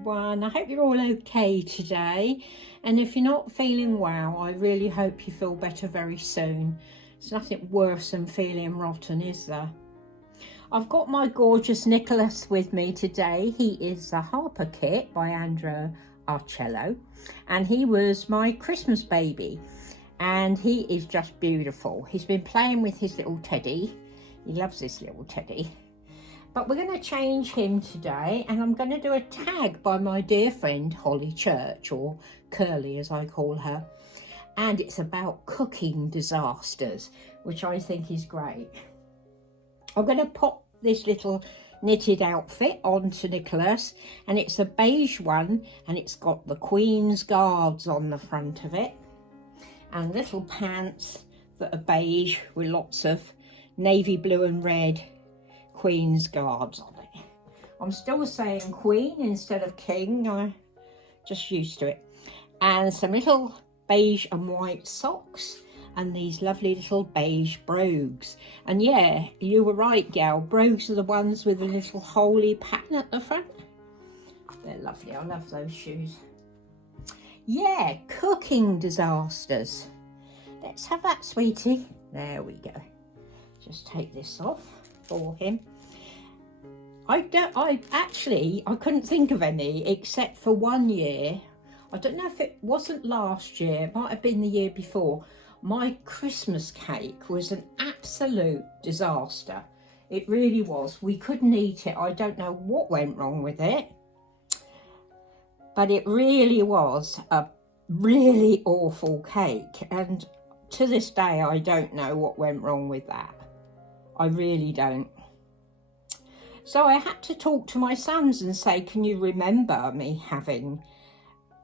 everyone. I hope you're all okay today, and if you're not feeling well, I really hope you feel better very soon. It's nothing worse than feeling rotten, is there? I've got my gorgeous Nicholas with me today. He is the Harper kit by Andrea Archello, and he was my Christmas baby, and he is just beautiful. He's been playing with his little teddy. He loves this little teddy. But we're going to change him today, and I'm going to do a tag by my dear friend Holly Church, or Curly as I call her, and it's about cooking disasters, which I think is great. I'm going to pop this little knitted outfit onto Nicholas, and it's a beige one, and it's got the Queen's Guards on the front of it, and little pants that are beige with lots of navy blue and red Queen's Guards on it. I'm still saying Queen instead of King, I'm just used to it. And some little beige and white socks, and these lovely little beige brogues. And yeah, you were right, gal, brogues are the ones with a little holy pattern at the front. They're lovely, I love those shoes. Yeah, cooking disasters. Let's have that, sweetie. There we go. Just take this off for him. I couldn't think of any except for one year. I don't know if it wasn't last year, it might have been the year before. My Christmas cake was an absolute disaster. It really was. We couldn't eat it. I don't know what went wrong with it, but it really was a really awful cake. And to this day, I don't know what went wrong with that. I really don't. So I had to talk to my sons and say, can you remember me having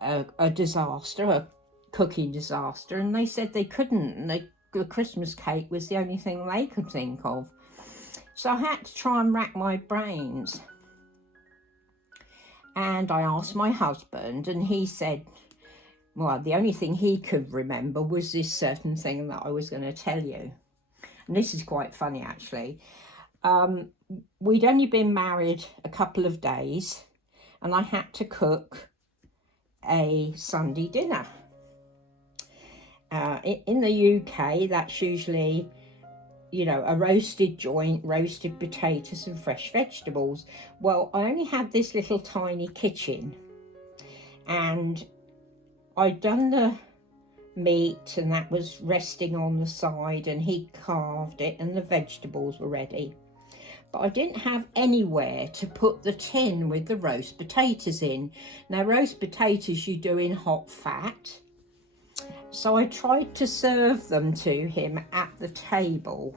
a disaster, a cooking disaster? And they said they couldn't. And the Christmas cake was the only thing they could think of. So I had to try and rack my brains. And I asked my husband, and he said, well, the only thing he could remember was this certain thing that I was going to tell you. And this is quite funny, actually. We'd only been married a couple of days, and I had to cook a Sunday dinner. In the UK, that's usually, you know, a roasted joint, roasted potatoes and fresh vegetables. Well, I only had this little tiny kitchen, and I'd done the meat, and that was resting on the side, and he carved it, and the vegetables were ready. But I didn't have anywhere to put the tin with the roast potatoes in. Now, roast potatoes you do in hot fat. So I tried to serve them to him at the table.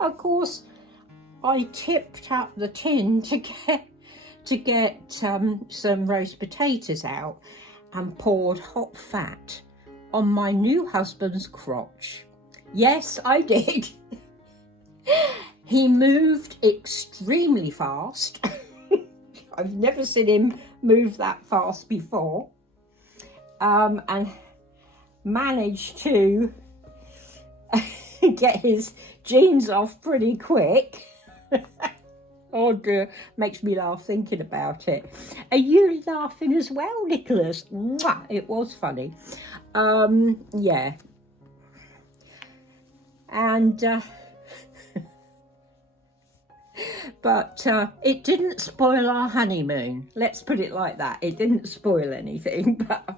Of course, I tipped up the tin to get some roast potatoes out, and poured hot fat on my new husband's crotch. Yes, I did. He moved extremely fast. I've never seen him move that fast before. And managed to get his jeans off pretty quick. Oh dear, makes me laugh thinking about it. Are you laughing as well, Nicholas? Mwah, it was funny. Yeah. And but it didn't spoil our honeymoon. Let's put it like that. It didn't spoil anything, but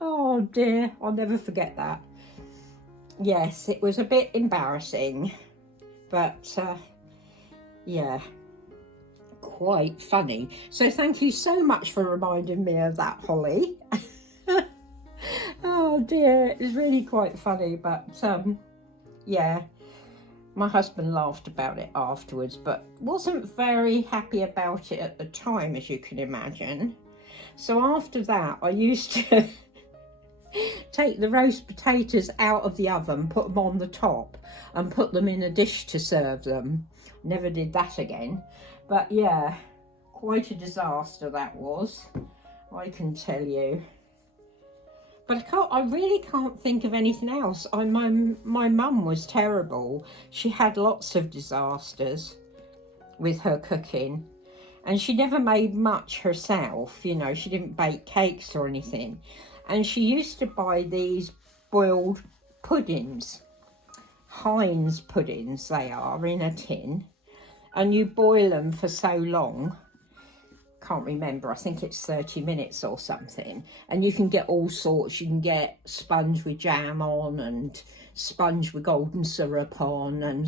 oh dear, I'll never forget that. Yes, it was a bit embarrassing, but yeah, quite funny. So thank you so much for reminding me of that, Holly. Oh dear, it was really quite funny, but yeah. My husband laughed about it afterwards, but wasn't very happy about it at the time, as you can imagine. So after that, I used to take the roast potatoes out of the oven, put them on the top, and put them in a dish to serve them. Never did that again. But yeah, quite a disaster that was, I can tell you. But I really can't think of anything else. My mum was terrible. She had lots of disasters with her cooking. And she never made much herself, you know, she didn't bake cakes or anything. And she used to buy these boiled puddings, Heinz puddings they are, in a tin. And you boil them for so long, can't remember, I think it's 30 minutes or something. And you can get all sorts, you can get sponge with jam on, and sponge with golden syrup on, and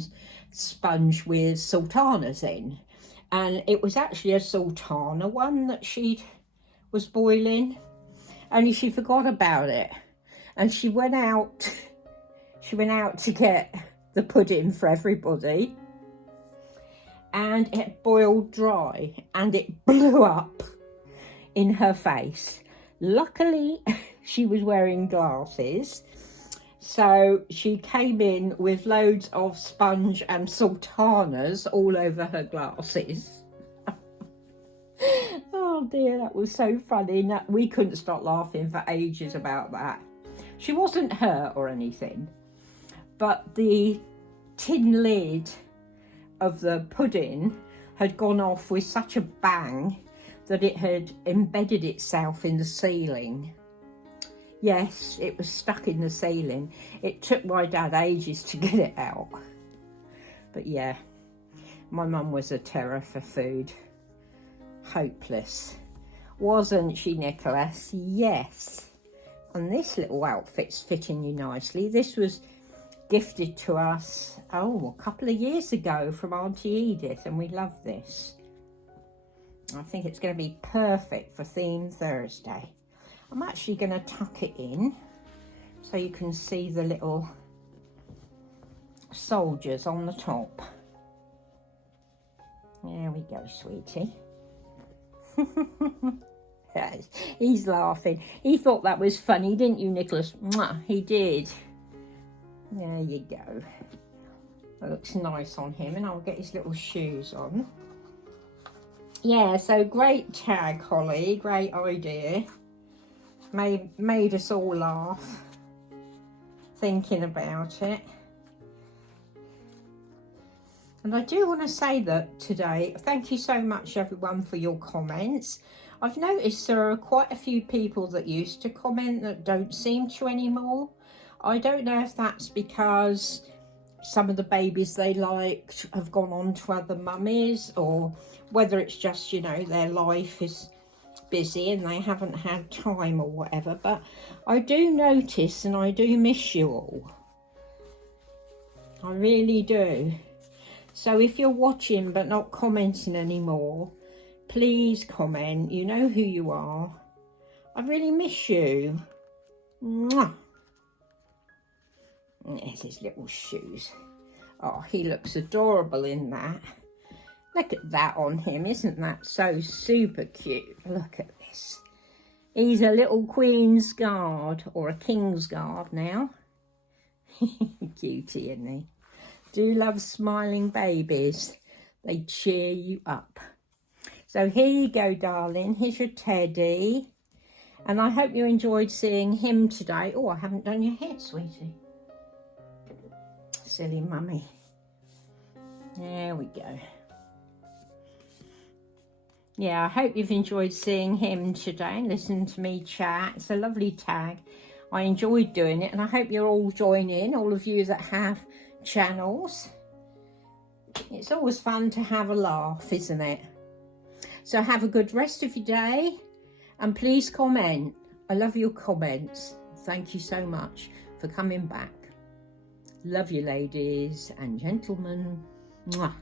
sponge with sultanas in. And it was actually a sultana one that she was boiling, only she forgot about it. And she went out to get the pudding for everybody, and it boiled dry and it blew up in her face. Luckily, she was wearing glasses, so she came in with loads of sponge and sultanas all over her glasses. Oh dear, that was so funny. We couldn't stop laughing for ages about that. She wasn't hurt or anything, but the tin lid of the pudding had gone off with such a bang that it had embedded itself in the ceiling. Yes, it was stuck in the ceiling. It took my dad ages to get it out. But yeah, my mum was a terror for food. Hopeless. Wasn't she, Nicholas? Yes. And this little outfit's fitting you nicely. This was gifted to us, a couple of years ago from Auntie Edith, and we love this. I think it's going to be perfect for Theme Thursday. I'm actually going to tuck it in so you can see the little soldiers on the top. There we go, sweetie. He's laughing. He thought that was funny, didn't you, Nicholas? Mwah, he did. There you go. That looks nice on him, and I'll get his little shoes on. Yeah, so great tag, Holly. Great idea. Made us all laugh thinking about it. And I do want to say that today, thank you so much everyone for your comments. I've noticed there are quite a few people that used to comment that don't seem to anymore. I don't know if that's because some of the babies they liked have gone on to other mummies, or whether it's just, you know, their life is busy and they haven't had time or whatever. But I do notice, and I do miss you all. I really do. So if you're watching but not commenting anymore, please comment. You know who you are. I really miss you. Mwah. There's his little shoes. Oh, he looks adorable in that. Look at that on him. Isn't that so super cute? Look at this. He's a little Queen's Guard, or a King's Guard now. Cutie, isn't he? Do love smiling babies. They cheer you up. So here you go, darling. Here's your teddy. And I hope you enjoyed seeing him today. Oh, I haven't done your hair, sweetie. Silly mummy. There we go. Yeah, I hope you've enjoyed seeing him today and listening to me chat. It's a lovely tag. I enjoyed doing it, and I hope you're all joining, all of you that have channels. It's always fun to have a laugh, isn't it? So have a good rest of your day, and please comment. I love your comments. Thank you so much for coming back. Love you, ladies and gentlemen. Mwah.